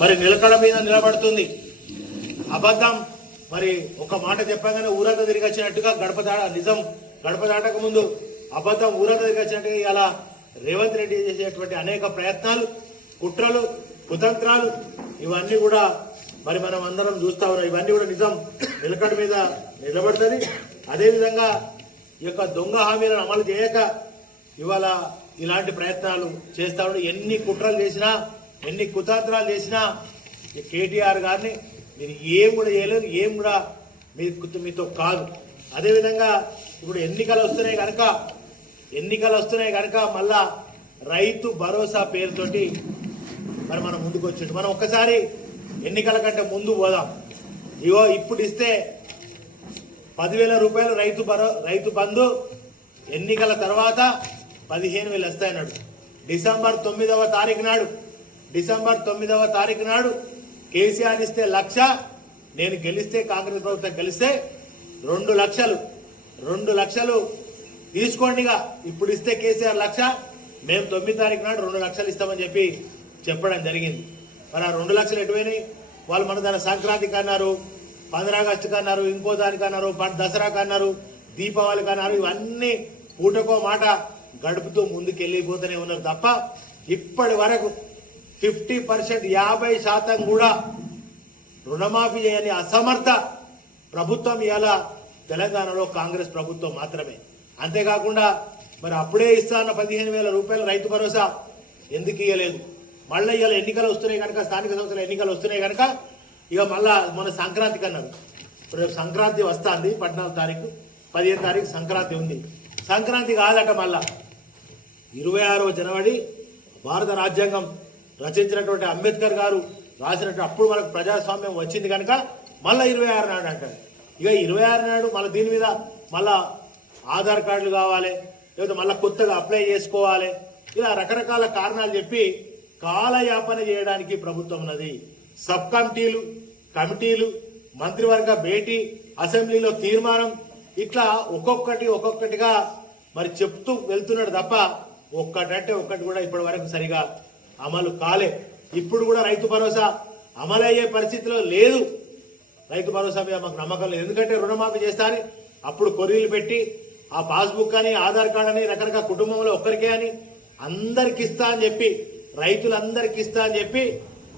మరి నిలకడ మీద నిలబడుతుంది. అబద్ధం మరి ఒక మాట చెప్పగానే ఊరంతా తిరిగి వచ్చినట్టుగా నిజం గడప దాటక ముందు అబద్ధం ఊరంతా తిరిగి వచ్చినట్టుగా ఇలా రేవంత్ రెడ్డి చేసేటువంటి అనేక ప్రయత్నాలు, కుట్రలు, కుతంత్రాలు ఇవన్నీ కూడా మరి మనం అందరం చూస్తా ఉన్నాం. ఇవన్నీ కూడా నిజం నిలకడ మీద నిలబడుతుంది. అదేవిధంగా ఈ యొక్క దొంగ హామీలను అమలు చేయక ఇవాళ ఇలాంటి ప్రయత్నాలు చేస్తా ఉండే ఎన్ని కుట్రలు చేసినా, ఎన్ని కుతంత్రాలు చేసినా కేటీఆర్ గారిని మీరు ఏం కూడా చేయలేదు, ఏం కూడా మీతో కాదు. అదేవిధంగా ఇప్పుడు ఎన్నికలు వస్తున్నాయి కనుక మళ్ళా రైతు భరోసా పేరుతోటి మరి మనం ముందుకు వచ్చిండు. మనం ఒక్కసారి ఎన్నికల కంటే ముందు పోదాం. ఇగో ఇప్పుడు ఇస్తే 10,000 రూపాయలు రైతు బంధు, ఎన్నికల తర్వాత 15,000 వస్తాయన్నాడు. డిసెంబర్ 9వ తారీఖు నాడు కేసీఆర్ ఇస్తే 1,00,000, నేను గెలిస్తే కాంగ్రెస్ ప్రభుత్వం గెలిస్తే 2 లక్షలు తీసుకోండిగా. ఇప్పుడు ఇస్తే కేసీఆర్ 1,00,000, మేము 9వ తారీఖు నాడు 2 లక్షలు ఇస్తామని చెప్పడం జరిగింది. మరి ఆ 2 లక్షలు ఎటువైనాయి? వాళ్ళు మన దాని సంక్రాంతికి అన్నారు, 15 ఆగస్టుకి అన్నారు, ఇంకో దానికి అన్నారు, దసరాకి అన్నారు, దీపావళికి అన్నారు. ఇవన్నీ పూటకో మాట గడుపుతూ ముందుకు వెళ్ళిపోతూనే ఉన్నారు తప్ప ఇప్పటి వరకు 50%, 50% కూడా రుణమాఫీ చేయని అసమర్థ ప్రభుత్వం ఇవాళ తెలంగాణలో కాంగ్రెస్ ప్రభుత్వం మాత్రమే. అంతేకాకుండా మరి అప్పుడే ఇస్తాన్న 15,000 రూపాయలు రైతు భరోసా ఎందుకు ఇవ్వలేదు? మళ్ళీ ఇవాళ ఎన్నికలు వస్తున్నాయి కనుక, స్థానిక సంస్థల ఎన్నికలు వస్తున్నాయి కనుక ఇక మళ్ళా మన సంక్రాంతికి అన్నారు. ఇప్పుడు సంక్రాంతి వస్తుంది, 14వ తారీఖు, 15వ తారీఖు సంక్రాంతి ఉంది. సంక్రాంతి కాదట, మళ్ళా 26వ జనవరి భారత రాజ్యాంగం రచించినటువంటి అంబేద్కర్ గారు రాసినట్టు అప్పుడు మనకు ప్రజాస్వామ్యం వచ్చింది కనుక మళ్ళీ 26 నాడు అంటారు. ఇక 26 నాడు మళ్ళీ దీని మీద మళ్ళా ఆధార్ కార్డులు కావాలి, లేకపోతే మళ్ళీ కొత్తగా అప్లై చేసుకోవాలి, ఇలా రకరకాల కారణాలు చెప్పి కాలయాపన చేయడానికి ప్రభుత్వం ఉన్నది. సబ్ కమిటీలు, మంత్రివర్గ భేటీ, అసెంబ్లీలో తీర్మానం, ఇట్లా ఒక్కొక్కటిగా మరి చెప్తూ వెళ్తున్నాడు తప్ప ఒక్కటంటే ఒక్కటి కూడా ఇప్పటి వరకు సరిగా అమలు కాలే. ఇప్పుడు కూడా రైతు భరోసా అమలయ్యే పరిస్థితిలో లేదు. రైతు భరోసా మీద మాకు నమ్మకం లేదు. ఎందుకంటే రుణమాఫీ చేస్తా అని అప్పుడు కొర్రీలు పెట్టి ఆ పాస్బుక్ అని, ఆధార్ కార్డు అని, రకరకాల కుటుంబంలో ఒక్కరికే అని అందరికి ఇస్తా అని చెప్పి, రైతులందరికీ ఇస్తా అని చెప్పి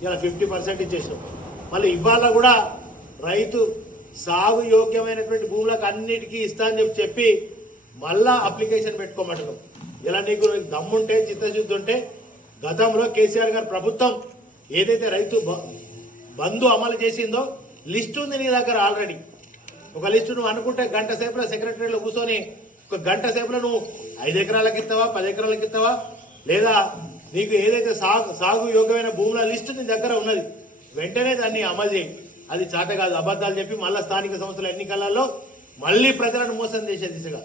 ఇలా 50% ఇచ్చేసాం. మళ్ళీ ఇవాళ కూడా రైతు సాగు యోగ్యమైనటువంటి భూములకు అన్నిటికీ ఇస్తా అని చెప్పి మళ్ళా అప్లికేషన్ పెట్టుకోమంటున్నాం. ఇలా నీకు దమ్ముంటే, చిత్తశుద్ధి ఉంటే గతంలో కేసీఆర్ గారి ప్రభుత్వం ఏదైతే రైతు బంధు అమలు చేసిందో లిస్టు ఉంది నీ దగ్గర ఆల్రెడీ. ఒక లిస్టు నువ్వు అనుకుంటే గంట సేపులో సెక్రటరీలో కూర్చొని ఒక గంట సేపులో నువ్వు 5 ఎకరాలకు ఇస్తావా, 10 ఎకరాలకు ఇస్తావా, లేదా నీకు ఏదైతే సాగు యోగ్యమైన భూముల లిస్టు నీ దగ్గర ఉన్నది, వెంటనే దాన్ని అమలు చేయి. అది చేత కాదు, అబద్ధాలు చెప్పి మళ్ళా స్థానిక సంస్థల ఎన్నికలలో మళ్ళీ ప్రజలను మోసం చేసే దిశగా,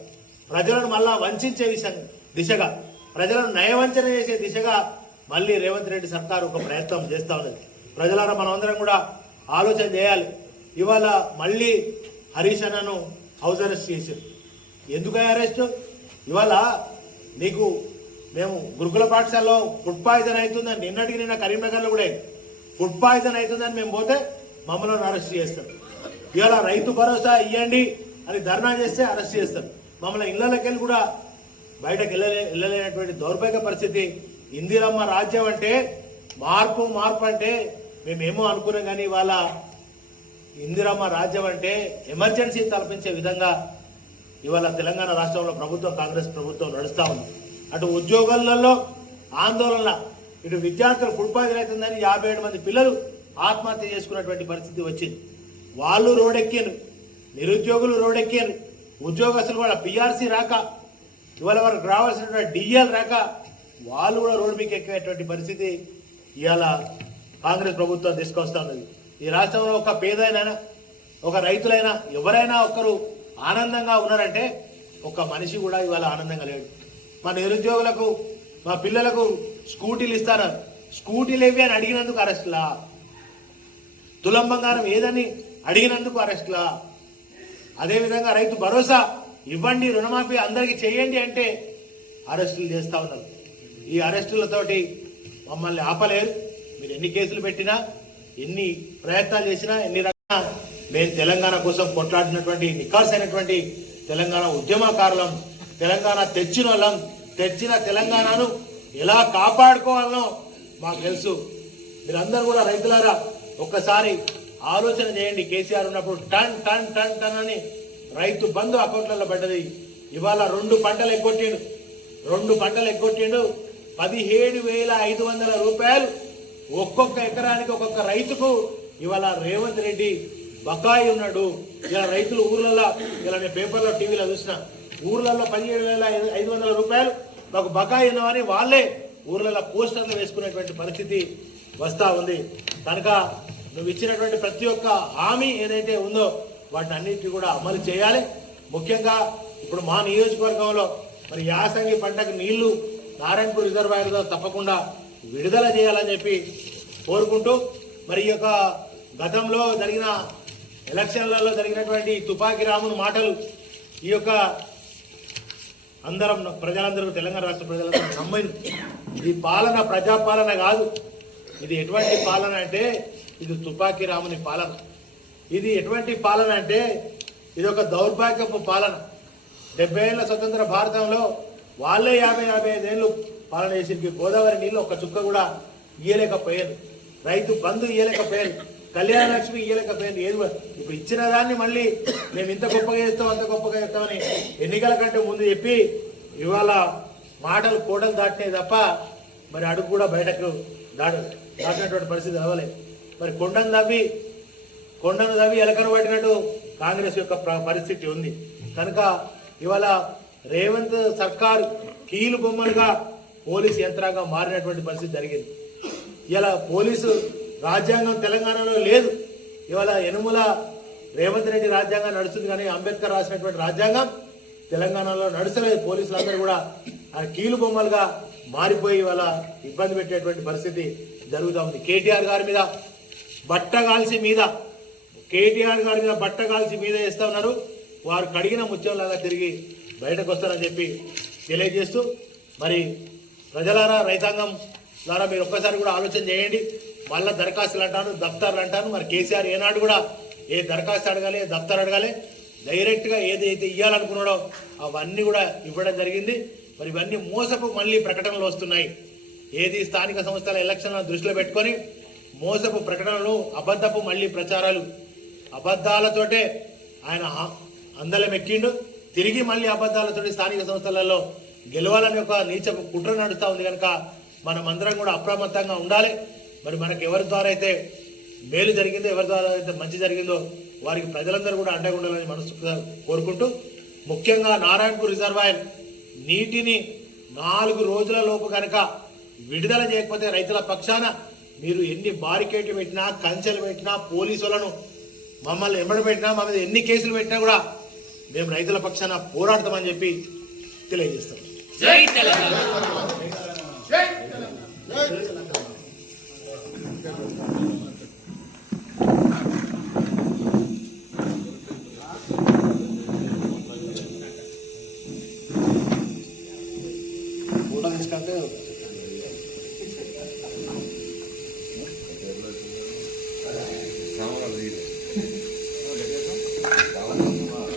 ప్రజలను మళ్ళా వంచే దిశగా, ప్రజలను నయవంచన చేసే దిశగా మళ్ళీ రేవంత్ రెడ్డి సర్కారు ఒక ప్రయత్నం చేస్తూ ఉన్నది. ప్రజలారా మనం అందరం కూడా ఆలోచన చేయాలి. ఇవాళ మళ్ళీ హరీష్ అన్నను హౌస్ అరెస్ట్ చేశారు. ఎందుకు అరెస్ట్? ఇవాళ నీకు మేము గురుకుల పాఠశాలలో ఫుడ్ పాయిజన్ అవుతుందని నిన్న కరీంనగర్లో కూడా ఫుడ్ పాయిజన్ అవుతుందని మేము పోతే మమ్మల్ని అరెస్ట్ చేస్తారు. ఇవాళ రైతు భరోసా ఇవ్వండి అని ధర్నా చేస్తే అరెస్ట్ చేస్తారు. మమ్మల్ని ఇళ్లకి వెళ్ళి కూడా బయటకు వెళ్ళలేనటువంటి దౌర్భాగ్య పరిస్థితి. ఇందిరమ్మ రాజ్యం అంటే మార్పు అంటే మేమేమో అనుకున్నాం, కానీ ఇవాళ ఇందిరమ్మ రాజ్యం అంటే ఎమర్జెన్సీ తలపించే విధంగా ఇవాళ తెలంగాణ రాష్ట్రంలో ప్రభుత్వం, కాంగ్రెస్ ప్రభుత్వం నడుస్తూ ఉంది. అటు ఉద్యోగాలలో ఆందోళన, ఇటు విద్యార్థులు ఫుడ్ పాయిజన్ అవుతుందని 57 మంది పిల్లలు ఆత్మహత్య చేసుకున్నటువంటి పరిస్థితి వచ్చింది. వాళ్ళు రోడ్డెక్కారు, నిరుద్యోగులు రోడ్డెక్కారు, ఉద్యోగస్తులు కూడా పిఆర్సీ రాక, ఇవాళ వరకు రావాల్సినటువంటి డిఎల్ రాక వాళ్ళు కూడా రోడ్డు మీకు ఎక్కేటువంటి పరిస్థితి ఇవాళ కాంగ్రెస్ ప్రభుత్వం తీసుకొస్తా ఉన్నది. ఈ రాష్ట్రంలో ఒక పేదైనా, ఒక రైతులైనా, ఎవరైనా ఒకరు ఆనందంగా ఉన్నారంటే ఒక మనిషి కూడా ఇవాళ ఆనందంగా లేడు. మా నిరుద్యోగులకు, మా పిల్లలకు స్కూటీలు ఇస్తారు, స్కూటీలు ఇవి అని అడిగినందుకు అరెస్ట్లా, తులం బంగారం ఏదని అడిగినందుకు అరెస్ట్లా. అదేవిధంగా రైతు భరోసా ఇవ్వండి, రుణమాఫీ అందరికీ చేయండి అంటే అరెస్టులు చేస్తూ ఉన్నారు. ఈ అరెస్టులతోటి మమ్మల్ని ఆపలేరు. మీరు ఎన్ని కేసులు పెట్టినా, ఎన్ని ప్రయత్నాలు చేసినా ఎన్ని రకాల మేము తెలంగాణ కోసం కొట్లాడినటువంటి నిఖార్సైనటువంటి తెలంగాణ ఉద్యమకారులం, తెలంగాణ తెచ్చిన వాళ్ళం. తెచ్చిన తెలంగాణను ఎలా కాపాడుకోవాలనో మాకు తెలుసు. మీరందరూ కూడా రైతులారా ఒక్కసారి ఆలోచన చేయండి. కేసీఆర్ ఉన్నప్పుడు టన్ టన్ టన్ టన్ అని రైతు బంధు అకౌంట్లలో పడ్డది. ఇవాళ 2 పంటలు ఎగ్గొట్టిండు. 17,500 రూపాయలు ఒక్కొక్క ఎకరానికి ఒక్కొక్క రైతుకు ఇవాళ రేవంత్ రెడ్డి బకాయి ఉన్నాడు. ఇలా రైతులు ఊర్లలో, ఇలా నేను పేపర్లో టీవీలో చూసిన, ఊర్లలో 17,500 రూపాయలు మాకు బకాయి ఉన్నామని వాళ్ళే ఊర్లలో పోస్టర్లు వేసుకునేటువంటి పరిస్థితి వస్తూ ఉంది. కనుక నువ్వు ఇచ్చినటువంటి ప్రతి ఒక్క హామీ ఏదైతే ఉందో వాటిని అన్నింటినీ కూడా అమలు చేయాలి. ముఖ్యంగా ఇప్పుడు మా నియోజకవర్గంలో మరి యాసంగి పంటకు నీళ్లు నారాయణపూర్ రిజర్వాయర్లో తప్పకుండా విడుదల చేయాలని చెప్పి కోరుకుంటూ, మరి ఈ యొక్క గతంలో జరిగిన ఎలక్షన్లలో జరిగినటువంటి తుపాకీ రాముని మాటలు ఈ యొక్క ప్రజలందరూ తెలంగాణ రాష్ట్ర ప్రజలందరూ నమ్మని ఈ పాలన ప్రజాపాలన కాదు. ఇది ఎటువంటి పాలన అంటే ఇది తుపాకీ రాముని పాలన. ఇది ఎటువంటి పాలన అంటే ఇది ఒక దౌర్భాగ్యపు పాలన. 70 ఏళ్ల స్వతంత్ర భారతంలో వాళ్ళే 55 ఏళ్ళు పాలన చేసి గోదావరి నీళ్ళు ఒక చుక్క కూడా ఇయ్యలేకపోయారు. రైతు బంధు ఇయ్యలేకపోయారు. కళ్యాణ లక్ష్మి ఇయ్యలేకపోయారు. ఏది ఇప్పుడు ఇచ్చిన దాన్ని మళ్ళీ మేము ఇంత గొప్పగా చేస్తాం అంత గొప్పగా చేస్తామని ఎన్నికల కంటే ముందు చెప్పి ఇవాళ మాటలు కోటలు దాటినాయి తప్ప మరి అడుగు కూడా బయటకు దాటినటువంటి పరిస్థితి అవ్వలేదు. మరి కొండను తవ్వి ఎలకను పట్టినట్టు కాంగ్రెస్ యొక్క పరిస్థితి ఉంది. కనుక ఇవాళ రేవంత్ సర్కార్ కీలు బొమ్మలుగా పోలీసు యంత్రాంగం మారినటువంటి పరిస్థితి జరిగింది. ఇలా పోలీసు రాజ్యాంగం తెలంగాణలో లేదు. ఇవాళ యనుమల రేవంత్ రెడ్డి రాజ్యాంగం నడుస్తుంది, కానీ అంబేద్కర్ రాసినటువంటి రాజ్యాంగం తెలంగాణలో నడుస్తలేదు. పోలీసులందరూ కూడా ఆ కీలు బొమ్మలుగా మారిపోయి ఇవాళ ఇబ్బంది పెట్టేటువంటి పరిస్థితి జరుగుతూ ఉంది. కేటీఆర్ గారి మీద బట్టగాల్సి మీద వేస్తూ ఉన్నారు. వారు కడిగిన ముత్యంలాగా తిరిగి బయటకు వస్తారని చెప్పి తెలియజేస్తూ, మరి ప్రజలారా, రైతాంగం ద్వారా మీరు ఒక్కసారి కూడా ఆలోచన చేయండి. మళ్ళీ దరఖాస్తులు అంటాను, దఫ్తర్లు అంటాను. మరి కేసీఆర్ ఏనాడు కూడా ఏ దరఖాస్తు అడగాలి, ఏ దఫ్తర్ అడగాలి, డైరెక్ట్గా ఏదైతే ఇవ్వాలనుకున్నాడో అవన్నీ కూడా ఇవ్వడం జరిగింది. మరి ఇవన్నీ మోసపు మళ్ళీ ప్రకటనలు వస్తున్నాయి. ఏది స్థానిక సంస్థల ఎలక్షన్లను దృష్టిలో పెట్టుకొని మోసపు ప్రకటనలు, అబద్ధపు మళ్ళీ ప్రచారాలు, అబద్ధాలతోటే ఆయన అందలం ఎక్కిండు. తిరిగి మళ్ళీ అబద్ధాలతోటి స్థానిక సంస్థలలో గెలవాలని ఒక నీచపు కుట్ర నడుస్తూ ఉంది. కనుక మనం అందరం కూడా అప్రమత్తంగా ఉండాలి. మరి మనకు ఎవరి ద్వారా అయితే మేలు జరిగిందో, ఎవరి ద్వారా అయితే మంచి జరిగిందో వారికి ప్రజలందరూ కూడా అండగా ఉండాలని మనసుగా కోరుకుంటూ, ముఖ్యంగా నారాయణపూర్ రిజర్వాయర్ నీటిని 4 రోజుల లోపు కనుక విడుదల చేయకపోతే రైతుల పక్షాన మీరు ఎన్ని బారికేట్లు పెట్టినా, కంచెలు పెట్టినా, పోలీసులను మమ్మల్ని పెట్టినా, మా మీద ఎన్ని కేసులు పెట్టినా కూడా మేము రైతుల పక్షాన పోరాడతామని చెప్పి తెలియజేస్తాం. జై తెలంగాణ. ఫోటో తీసుకుంటే